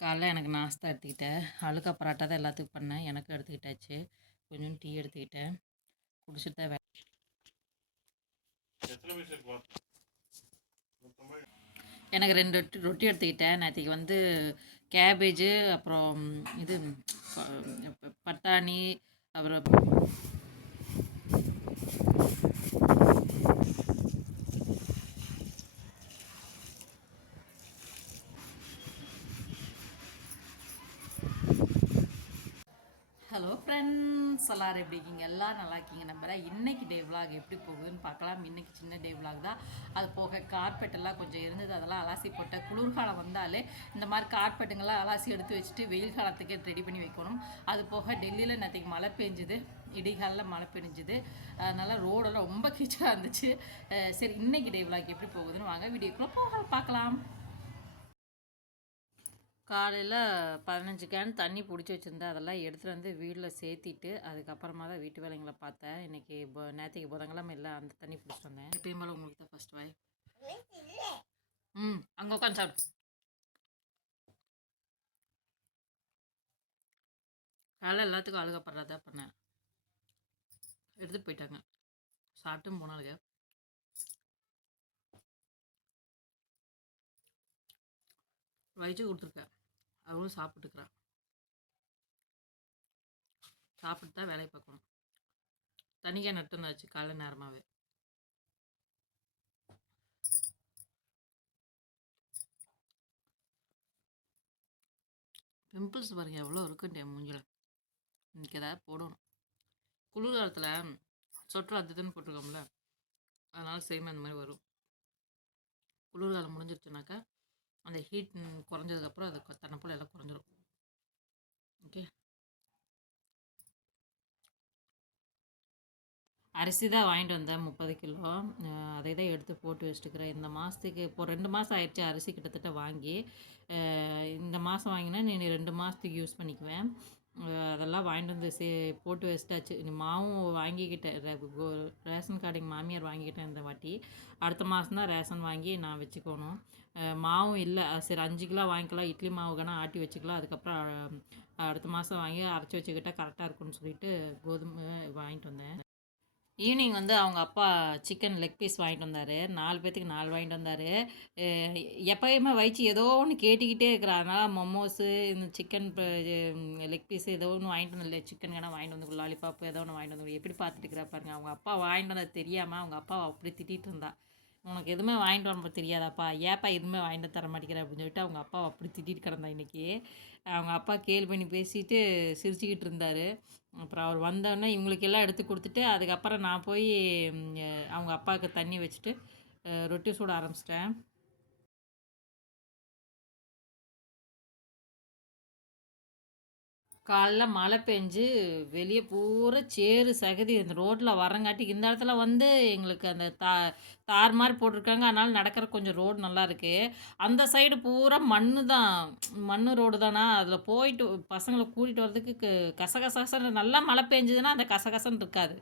காலைல எனக்கு நாஸ்தா எடுத்துக்கிட்டேன். அழுக்கா பரோட்டா தான் எல்லாத்துக்கும் பண்ணேன். எனக்கும் எடுத்துக்கிட்டாச்சு. கொஞ்சம் டீ எடுத்துக்கிட்டேன். குடிச்சிட்டு தான் எனக்கு ரெண்டு ரொட்டி ரொட்டி எடுத்துக்கிட்டேன். நேற்றுக்கு வந்து கேபேஜு அப்புறம் இது பட்டாணி அப்புறம் ஹலோ ஃப்ரெண்ட்ஸ் எல்லோரும் எப்படி இருக்கீங்க? எல்லோரும் நல்லா இருக்கீங்க நம்புகிறேன் இன்றைக்கி டே விலாக் எப்படி போகுதுன்னு பார்க்கலாம். இன்னைக்கு சின்ன டே விலாக் தான். அது போக கார்பெட்டெல்லாம் கொஞ்சம் இருந்தது. அதெல்லாம் அலாசி போட்ட குளிர்காலம் வந்தாலே இந்த மாதிரி கார்பெட்டுங்கெல்லாம் அலாசி எடுத்து வச்சுட்டு வெயில் காலத்துக்கே ரெடி பண்ணி வைக்கணும். அது போக டெல்லியில் நேற்றுக்கு மழை பெஞ்சுது. இடிகாலில் மழை பெஞ்சுது. அதனால் ரோடெல்லாம் ரொம்ப கீச்சலாக இருந்துச்சு. சரி இன்றைக்கி டே விலாக் எப்படி போகுதுன்னு வாங்க. வீடியோக்குள்ளே போக பார்க்கலாம். காலையில் பதினஞ்சு கேன் தண்ணி பிடிச்சி வச்சுருந்தேன். அதெல்லாம் எடுத்துகிட்டு வந்து வீட்டில் சேர்த்திட்டு அதுக்கப்புறமா தான் வீட்டு வேலைங்களை பார்த்தேன். இன்றைக்கி இப்போ நேற்றுக்கு புதன்கிழமை இல்லை அந்த தண்ணி பிடிச்சிட்டு வந்தேன். எப்பயும் போல உங்களுக்கு தான் ஃபஸ்ட் வாய் ம் அங்கே உட்காந்து சாப்பிடு. காலைல எல்லாத்துக்கும் அழுகப்படுறதா பண்ணேன் எடுத்துகிட்டு போயிட்டாங்க. சாப்பிட்டும் போனாலுங்க வயிற்று கொடுத்துருக்கேன் அவளும் சாப்பிட்டுக்கிறா. சாப்பிட்டு தான் வேலையை பார்க்கணும். தனியாக நட்டு காலை நேரமாகவே பிம்பிள்ஸ் பாருங்க எவ்வளோ இருக்குன்ட்டு என் மூஞ்சில். இன்னைக்கு ஏதாவது போடணும். குளிர்காலத்தில் சொட்டர் அது இதுன்னு போட்டிருக்கோம்ல அதனால் சேம் அந்த மாதிரி வரும். குளிர்காலம் முடிஞ்சிருச்சுனாக்கா அந்த ஹீட் குறைஞ்சதுக்கப்புறம் அதை கொ- தன்னை போல் எல்லாம் குறைஞ்சிரும் ஓகே அரிசி தான் வாங்கிட்டு வந்தேன் முப்பது கிலோ. அதை தான் எடுத்து போட்டு வச்சுட்டுக்கிறேன். இந்த மாதத்துக்கு இப்போ ரெண்டு மாதம் ஆயிடுச்சு அரிசி கிட்டத்தட்ட வாங்கி. இந்த மாதம் வாங்கினா நீ ரெண்டு மாதத்துக்கு யூஸ் பண்ணிக்குவேன். அதெல்லாம் வாங்கிட்டு வந்து சே போட்டு வச்சிட்டாச்சு. மாவும் வாங்கிக்கிட்டேன். கோ- ரேஷன் கார்டு எங்கள் மாமியார் வாங்கிக்கிட்டேன் இந்த வாட்டி. அடுத்த மாதம் தான் ரேஷன் வாங்கி நான் வச்சுக்கணும். மாவும் இல்லை. சரி அஞ்சு கிலோ வாங்கிக்கலாம். இட்லி மாவு வேணா ஆட்டி வச்சுக்கலாம். அதுக்கப்புறம் அடுத்த மாதம் வாங்கி அரைச்சி வச்சுக்கிட்டால் கரெக்டாக இருக்கும்னு சொல்லிட்டு கோதுமை வாங்கிட்டு வந்தேன். ஈவினிங் வந்து அவங்க அப்பா சிக்கன் லெக் பீஸ் வாங்கிட்டு வந்தார். நாலு பேர்த்துக்கு நாலு வாங்கிட்டு வந்தார். எப்பயுமே வயிற்று ஏதோ ஒன்று கேட்டுக்கிட்டே இருக்கிறாங்க மொமோஸு இந்த சிக்கன் லெக் பீஸ் ஏதோ ஒன்று வாங்கிட்டு வந்தல சிக்கன் கடை வாங்கிட்டு வந்து லாலிபாப் ஏதோ ஒன்று வாங்கிட்டு வந்து எப்படி பார்த்துட்டு இருக்கிறா பாருங்க. அவங்க அப்பா வாங்கிட்டு வந்தது தெரியாமல் அவங்க அப்பா அப்படி திட்டிகிட்டு இருந்தா. உனக்கு எதுவுமே வாங்கிட்டு வரப்போ தெரியாதாப்பா? ஏப்பா எதுவுமே வாங்கிட்டு தர மாட்டேங்கிற அப்படின்னு சொல்லிட்டு அவங்க அப்பா அப்படி திட்டிகிட்டு கிடந்தா இன்றைக்கி அவங்க அப்பா கேள்வி பண்ணி பேசிட்டு சிரிச்சுக்கிட்டு இருந்தார். அப்புறம் அவர் வந்தோடனே இவங்களுக்கு எல்லாம் எடுத்து கொடுத்துட்டு அதுக்கப்புறம் நான் போய் அவங்க அப்பாவுக்கு தண்ணி வச்சுட்டு ரொட்டி சுட ஆரம்பிச்சிட்டேன். காலைல மழை பெஞ்சு வெளியே பூரா சேறு சகதி இந்த ரோட்டில் வரங்காட்டி இந்த இடத்துல வந்து எங்களுக்கு அந்த தா தார் மாதிரி போட்டிருக்காங்க. அதனால் நடக்கிற கொஞ்சம் ரோடு நல்லா இருக்குது அந்த சைடு பூரா மண்ணு தான். மண்ணு ரோடு தானா? அதில் போயிட்டு பசங்களை கூட்டிகிட்டு வர்றதுக்கு கசகசன்னு நல்லா மழை பெஞ்சதுன்னா அந்த கசகசன்னு இருக்காது.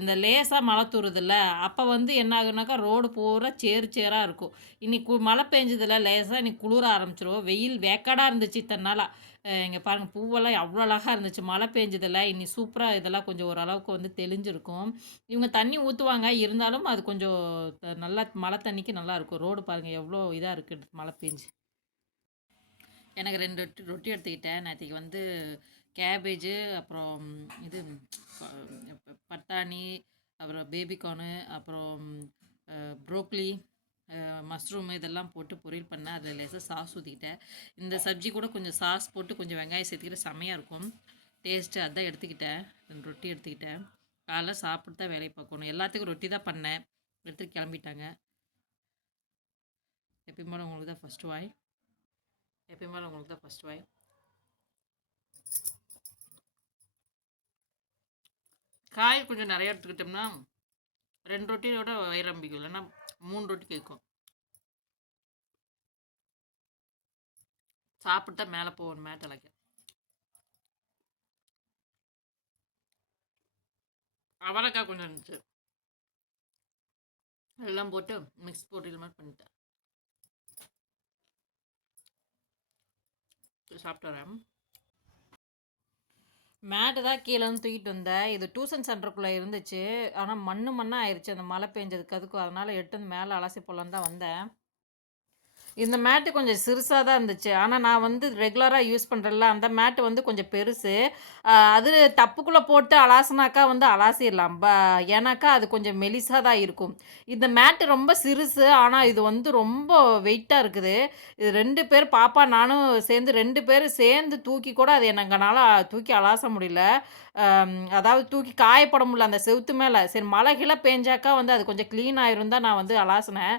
இந்த லேசாக மழை தூறுதில்ல அப்போ வந்து என்ன ஆகுனாக்கா ரோடு பூரா சேரு சேராக இருக்கும். இன்னைக்கு கு- மழை பெஞ்சதில்ல லேசாக இன்னைக்கு குளிர ஆரம்பிச்சிரும் வெயில் வேக்காடாக இருந்துச்சு இத்தனை நாளாக இங்கே பாருங்கள் பூவெல்லாம் அவ்வளோ அழகாக இருந்துச்சு. மழை பெஞ்சதில்ல இனி சூப்பராக இதெல்லாம் கொஞ்சம் ஓரளவுக்கு வந்து தெளிஞ்சிருக்கும். இவங்க தண்ணி ஊற்றுவாங்க இருந்தாலும் அது கொஞ்சம் நல்லா மழை தண்ணிக்கு நல்லாயிருக்கும் ரோடு பாருங்கள் எவ்வளோ இதாக இருக்குது மழை பெஞ்சு. எனக்கு ரெண்டு ரொட்டி ரொட்டி எடுத்துக்கிட்டேன். நேற்றுக்கு வந்து கேபேஜு அப்புறம் இது பட்டாணி அப்புறம் பேபிகார்னு அப்புறம் ப்ரோக்லி மஷ்ரூம் இதெல்லாம் போட்டு பொரியல் பண்ணேன் அதில் லேசாக சாஸ் ஊற்றிக்கிட்டேன் இந்த சப்ஜி கூட கொஞ்சம் சாஸ் போட்டு கொஞ்சம் வெங்காயம் சேர்த்துக்கிட்டு செம்மையாக இருக்கும். டேஸ்ட்டு அதான் எடுத்துக்கிட்டேன். ரெண்டு ரொட்டி எடுத்துக்கிட்டேன். காலைல சாப்பிட்டு தான் வேலையை பார்க்கணும். எல்லாத்துக்கும் ரொட்டி தான் பண்ணேன். எடுத்துகிட்டு கிளம்பிட்டாங்க. எப்பயும் போல உங்களுக்கு தான் ஃபஸ்ட் வாய் எப்பயும் போல உங்களுக்கு தான் ஃபஸ்ட் வாய் காய் கொஞ்சம் நிறைய எடுத்துக்கிட்டோம்னா ரெண்டு ரொட்டியோட வயிறம்பிக்கும் இல்லைன்னா மூணு ரொட்டி கேட்கும். சாப்பிட்டு தான் மேலே போகணும் மேட்டலைக்க அவரைக்காய் கொஞ்சம் இருந்துச்சு. எல்லாம் போட்டு மிக்ஸ் போட்டு இது மாதிரி பண்ணிட்டேன். சாப்பிட்டு வரேன். மேட்டு தான் கீழே வந்து தூக்கிட்டு வந்தேன். இது டியூஷன் சென்டருக்குள்ளே இருந்துச்சு. ஆனால் மண்ணு மண்ணாக ஆயிடுச்சு அந்த மழை பெஞ்சதுக்கு அதுக்கும் அதனால் எடுத்து மேலே அலசி போடலான்னு தான் வந்தேன். இந்த மேட்டு கொஞ்சம் சிறுசாக தான் இருந்துச்சு. ஆனால் நான் வந்து ரெகுலராக யூஸ் பண்ணுறேன்ல அந்த மேட்டு வந்து கொஞ்சம் பெருசு. அது தப்புக்குள்ளே போட்டு அலாசினாக்கா வந்து அலாசிடலாம் ப ஏன்னாக்கா அது கொஞ்சம் மெலிசாக தான் இருக்கும். இந்த மேட்டு ரொம்ப சிறுசு ஆனால் இது வந்து ரொம்ப வெயிட்டாக இருக்குது. இது ரெண்டு பேர் பாப்பா நானும் சேர்ந்து ரெண்டு பேரும் சேர்ந்து தூக்கி கூட அது எங்கனால தூக்கி அலாச முடியல. அதாவது தூக்கி காயப்பட முடியல அந்த செவுத்து மேலே. சரி மழை கிளை பேஞ்சாக்கா வந்து அது கொஞ்சம் க்ளீன் ஆயிரும் தான் நான் வந்து அலாசினேன்.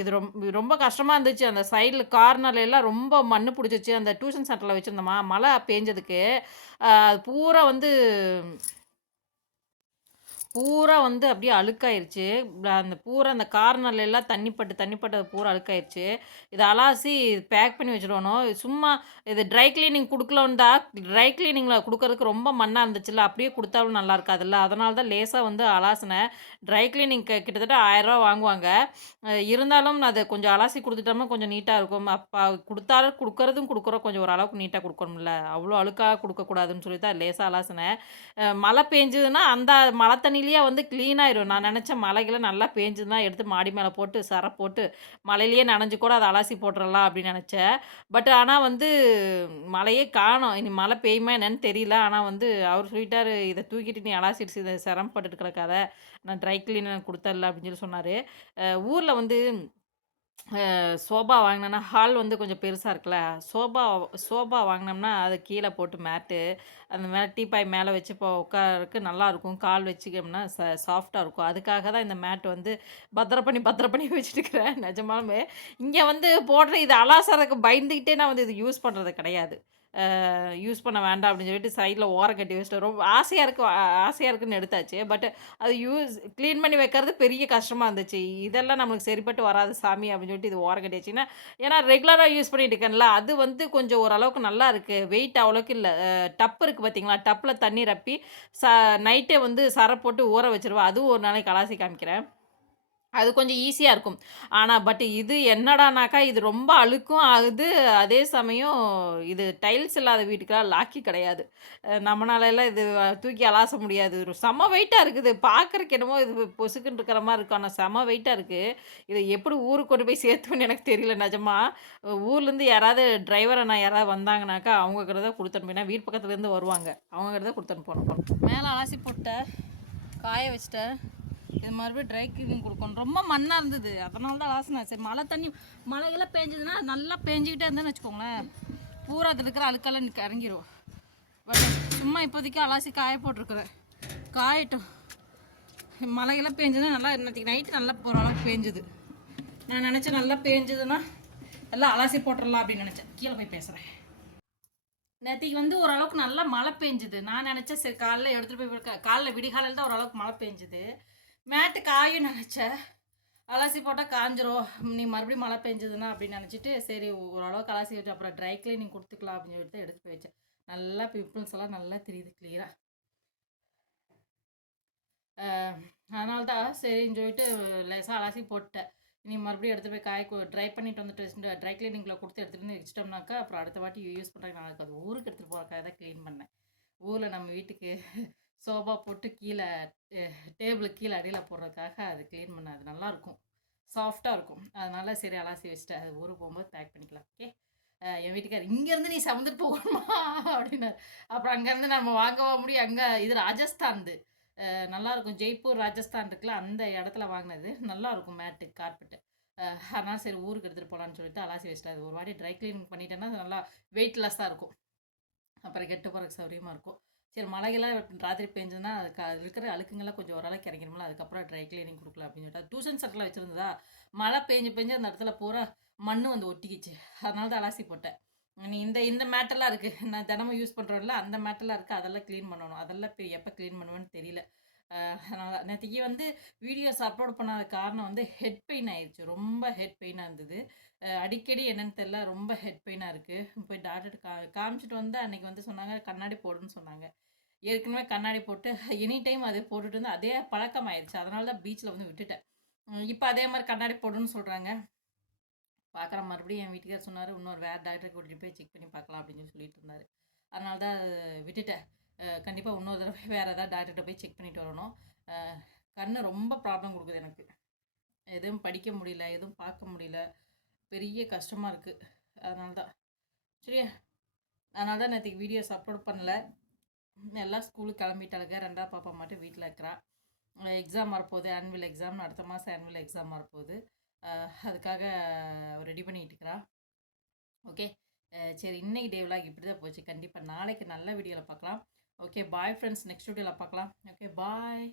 இது ரொம்ப ரொம்ப கஷ்டமாக இருந்துச்சு. அந்த சைடில் கார்னர்ல எல்லாம் ரொம்ப மண்ணு பிடிச்சிச்சு. அந்த டியூஷன் சென்டரில் வச்சுருந்தோமா மழை பேஞ்சதுக்கு. அது பூரா வந்து பூரா வந்து அப்படியே அழுக்காயிருச்சு. அந்த பூரா அந்த கார்னர்ல எல்லாம் தண்ணி பட்டு தண்ணி பட்டு பூரா அழுக்காயிருச்சு. இதை அலாசி பேக் பண்ணி வச்சிடணும். சும்மா இது ட்ரை கிளீனிங் கொடுக்கலன்னு ட்ரை கிளீனிங்கில் கொடுக்கறதுக்கு ரொம்ப மண்ணாக இருந்துச்சுல்ல அப்படியே கொடுத்தாலும் நல்லா இருக்காதுல்ல. அதனால தான் லேசாக வந்து அலாசினேன். ட்ரை கிளீனிங் கிட்டத்தட்ட ஆயிரரூவா வாங்குவாங்க. இருந்தாலும் அதை கொஞ்சம் அலாசி கொடுத்துட்டோம்னா கொஞ்சம் நீட்டாக இருக்கும். அப்போ கொடுத்தாலும் கொடுக்கறதும் கொடுக்குறோம். கொஞ்சம் ஓரளவுக்கு நீட்டாக கொடுக்கணும்ல. அவ்வளோ அழுக்காக கொடுக்கக்கூடாதுன்னு சொல்லி தான் லேசாக அலாசினேன். மழை பெஞ்சதுன்னா அந்த மழை தண்ணியில் மழையிலேயே வந்து க்ளீன் நான் நினச்சேன் மழைகளை நல்லா பேஞ்சுதுன்னா எடுத்து மாடி மேலே போட்டு சரை போட்டு மழையிலேயே நனைஞ்சு கூட அதை அலாசி போட்டுறலாம் அப்படின்னு நினச்சேன். பட் ஆனால் வந்து மழையே காணோம். இனி மழை பெய்யுமா என்னன்னு தெரியல. ஆனால் வந்து அவர் சொல்லிட்டாரு இதை தூக்கிட்டு நீ அலாசிடுச்சு. இதை சிரமப்பட்டுட்டு கிடக்காத நான் ட்ரை கிளீனர் கொடுத்தரல அப்படின்னு சொல்லி சொன்னார். ஊரில் வந்து சோபா வாங்கினோன்னா ஹால் வந்து கொஞ்சம் பெருசாக இருக்குல்ல. சோபா சோபா வாங்கினோம்னா அது கீழே போட்டு மேட்டு அந்த மேலே டீப்பாய் மேலே வச்சு இப்போ உட்காருக்கு நல்லாயிருக்கும் கால் வச்சுக்கோம்னா ச சாஃப்டாக இருக்கும். அதுக்காக தான் இந்த மேட் வந்து பத்திர பண்ணி பத்திர பண்ணி வச்சுட்டுருக்கிறேன். நிஜமாலுமே இங்கே வந்து போடுற இது அலாசாரக்கு பயந்துக்கிட்டே நான் வந்து இது யூஸ் பண்ணுறது கிடையாது. யூஸ் பண்ண வேண்டாம் அப்படின்னு சொல்லிட்டு சைடில் ஓரம் கட்டி வச்சுட்டு ரொம்ப ஆசையாக இருக்கு ஆசையாக இருக்குன்னு எடுத்தாச்சு. பட் அது யூஸ் க்ளீன் பண்ணி வைக்கிறது பெரிய கஷ்டமாக இருந்துச்சு. இதெல்லாம் நம்மளுக்கு சரிப்பட்டு வராது சாமி அப்படின்னு சொல்லிட்டு இது ஓரம் கட்டி வச்சிங்கன்னா ஏன்னா ரெகுலராக யூஸ் பண்ணிட்டு இருக்கேன்ல அது வந்து கொஞ்சம் ஓரளவுக்கு நல்லா இருக்குது வெயிட் அவ்வளோக்கு இல்லை. டப்பு இருக்குது பார்த்தீங்களா டப்பில் தண்ணி ரப்பி ச நைட்டே வந்து சரை போட்டு ஊற வச்சுருவேன் அதுவும் ஒரு நாளைக்கு கலாசி காமிக்கிறேன். அது கொஞ்சம் ஈஸியாக இருக்கும். ஆனால் பட் இது என்னடானாக்கா இது ரொம்ப அழுக்கும் ஆகுது. அதே சமயம் இது டைல்ஸ் இல்லாத வீட்டுக்கெல்லாம் லாக்கி கிடையாது. நம்மளாலெல்லாம் இது தூக்கி அலாச முடியாது. செம வெயிட்டாக இருக்குது. பார்க்குறக்கு என்னமோ இது பொசுக்குன்னு இருக்கிற மாதிரி இருக்கும். ஆனால் செம வெயிட்டாக இருக்குது இதை எப்படி ஊருக்கு கொண்டு போய் சேர்த்துன்னு எனக்கு தெரியல. நிஜமாக ஊர்லேருந்து யாராவது டிரைவரை நான் யாராவது வந்தாங்கனாக்கா அவங்க கிட்ட தான் கொடுத்தனுப்பேன் வீட்டு பக்கத்துலேருந்து வருவாங்க. அவங்க கிட்ட தான் கொடுத்தனு மேலே அலாசி போட்ட காய வச்சிட்டேன் இது மறுபடியும் ட்ரை க்ளீனிங் கொடுக்கணும். ரொம்ப மண்ணாக இருந்தது. அதனால தான் அலாசினேன் சரி மழை தண்ணி மழையெல்லாம் பேஞ்சதுன்னா நல்லா பேஞ்சிக்கிட்டே இருந்தேன்னு வச்சுக்கோங்களேன். பூரா அதில் இருக்கிற அழுக்கெல்லாம் இறங்கிடும் பட் சும்மா இப்போதைக்கு அலாசி காய போட்டிருக்குறேன். காயட்டும். மழையெல்லாம் பேஞ்சதுன்னா நல்லா இன்னைக்கு நைட்டு நல்லா ஓரளவுக்கு பேஞ்சுது. நான் நினச்சேன் நல்லா பேஞ்சதுன்னா எல்லாம் அலாசி போட்டுடலாம் அப்படின்னு நினச்சேன். கீழே போய் பேசுகிறேன் நேற்றுக்கு வந்து ஓரளவுக்கு நல்லா மழை பெஞ்சுது. நான் நினச்சேன் சரி காலைல எடுத்துகிட்டு போய் காலைல விடிகாலையில் தான் ஓரளவுக்கு மழை பெஞ்சுது. மேட்டு காயும் நினச்சேன் அலசி போட்டால் காஞ்சிரும். நீ மறுபடியும் மழை பெஞ்சதுன்னா அப்படின்னு நினச்சிட்டு சரி ஓரளவுக்கு அலசி வச்சு அப்புறம் ட்ரை கிளீனிங் கொடுத்துக்கலாம் அப்படின்னு சொல்லிட்டு எடுத்து போய் வச்சேன். நல்லா பிம்பிள்ஸ் எல்லாம் நல்லா தெரியுது கிளியராக அதனால தான் சரின்னு சொல்லிட்டு லேசாக அலசி போட்டேன். நீ மறுபடியும் எடுத்து போய் காய் ட்ரை பண்ணிட்டு வந்துட்டு ட்ரை கிளீனிங்கில் கொடுத்து எடுத்துகிட்டு வந்து வச்சிட்டோம்னாக்கா அப்புறம் அடுத்த வாட்டி யூஸ் பண்ணுறாங்க நாளைக்கு அது ஊருக்கு எடுத்துகிட்டு போகிறக்காக தான் க்ளீன் பண்ணேன். ஊரில் நம்ம வீட்டுக்கு சோபா போட்டு கீழே டேபிளுக்கு கீழே அடியில் போடுறதுக்காக அது க்ளீன் பண்ண அது நல்லாயிருக்கும் சாஃப்டாக இருக்கும். அதனால சரி அலாசி வச்சுட்டு அது ஊருக்கு போகும்போது பேக் பண்ணிக்கலாம். ஓகே? என் வீட்டுக்கார் இங்கேருந்து நீ சமந்துட்டு போகணுமா? அப்படின்னாரு. அப்புறம் அங்கேருந்து நம்ம வாங்கவா முடியும்? அங்கே இது ராஜஸ்தான்து. நல்லாயிருக்கும் நல்லா இருக்கும். ஜெய்ப்பூர் ராஜஸ்தான் இருக்குல்ல அந்த இடத்துல வாங்கினது. நல்லாயிருக்கும் மேட்டு கார்பெட்டு. அதனால் சரி ஊருக்கு எடுத்துகிட்டு போகலான்னு சொல்லிட்டு அலாசி வச்சுட்டு அது ஒரு வாட்டி ட்ரை க்ளீன் பண்ணிட்டேன்னா அது நல்லா வெயிட்லெஸ்ஸாக இருக்கும். அப்புறம் கெட்டு போகிறதுக்கு சௌரியமாக இருக்கும். சரி மழைகள்லாம் ராத்திரி பெஞ்சதுன்னா அதுக்கு அதில் இருக்கிற அழுக்குங்கெல்லாம் கொஞ்சம் ஓரளவுக்கு இறங்கிடும்ல அதுக்கப்புறம் ட்ரை கிளீனிங் கொடுக்கலாம் அப்படின்னு சொல்லிட்டு. டியூஷன் சென்டரில் வச்சுருந்ததா? மழை பெஞ்சு பெஞ்சு அந்த இடத்துல பூரா மண் வந்து ஒட்டிக்கிச்சு. அதனால தான் அலாசி போட்டேன். நீ இந்த இந்த மேட்டெல்லாம் இருக்குது நான் தினமும் யூஸ் பண்ணுறோம்ல அந்த மேட்டெல்லாம் இருக்குது அதெல்லாம் க்ளீன் பண்ணணும். அதெல்லாம் எப்போ க்ளீன் பண்ணுவேன்னு தெரியல. நேற்றுக்கு வந்து வீடியோஸ் அப்லோட் பண்ணாத காரணம் வந்து ஹெட் பெயின் ஆயிடுச்சு ரொம்ப ஹெட் பெயினாக இருந்தது. அடிக்கடி என்னென்னு தெரியல. ரொம்ப ஹெட் பெயினாக இருக்குது போய் டாக்டர் கா காமிச்சிட்டு வந்து அன்றைக்கி வந்து சொன்னாங்க கண்ணாடி போடுன்னு சொன்னாங்க. ஏற்கனவே கண்ணாடி போட்டு எனி டைம் அது போட்டுட்டு இருந்து அதே பழக்கம் ஆயிடுச்சு அதனால தான் பீச்சில் வந்து விட்டுட்டேன். இப்போ அதே மாதிரி கண்ணாடி போடுன்னு சொல்கிறாங்க பார்க்குற மறுபடியும் என் வீட்டுக்கார் சொன்னார் இன்னொரு வேறு டாக்டரை கூட்டிகிட்டு போய் செக் பண்ணி பார்க்கலாம் அப்படின்னு சொல்லிட்டு இருந்தார். அதனால தான் விட்டுட்டேன். கண்டிப்பாக இன்னொரு தடவை வேறு ஏதாவது டாக்டர்கிட்ட போய் செக் பண்ணிட்டு வரணும். கண் கண்ணு ரொம்ப ப்ராப்ளம் கொடுக்குது எனக்கு. எதுவும் படிக்க முடியல எதுவும் பார்க்க முடியல. பெரிய கஷ்டமாக இருக்குது அதனால தான். சரியா? அதனால தான் நேற்றுக்கு வீடியோஸ் அப்லோட் பண்ணல. எல்லாம் ஸ்கூலுக்கு கிளம்பிட்டாளுங்க. ரெண்டாவது பாப்பா மட்டும் வீட்டில் இருக்கிறா. எக்ஸாம் வரப்போகுது. ஆனுவல் எக்ஸாம் அடுத்த மாதம் ஆனுவல் எக்ஸாம் வரப்போகுது. அதுக்காக ரெடி பண்ணிகிட்டு இருக்கிறா. ஓகே சரி இன்னைக்கு டே விலாக் இப்படி தான் போச்சு. கண்டிப்பாக நாளைக்கு நல்ல வீடியோவில் பார்க்கலாம் ஓகே பாய் ஃப்ரெண்ட்ஸ் நெக்ஸ்ட் வீடியோவில் பார்க்கலாம். Okay bye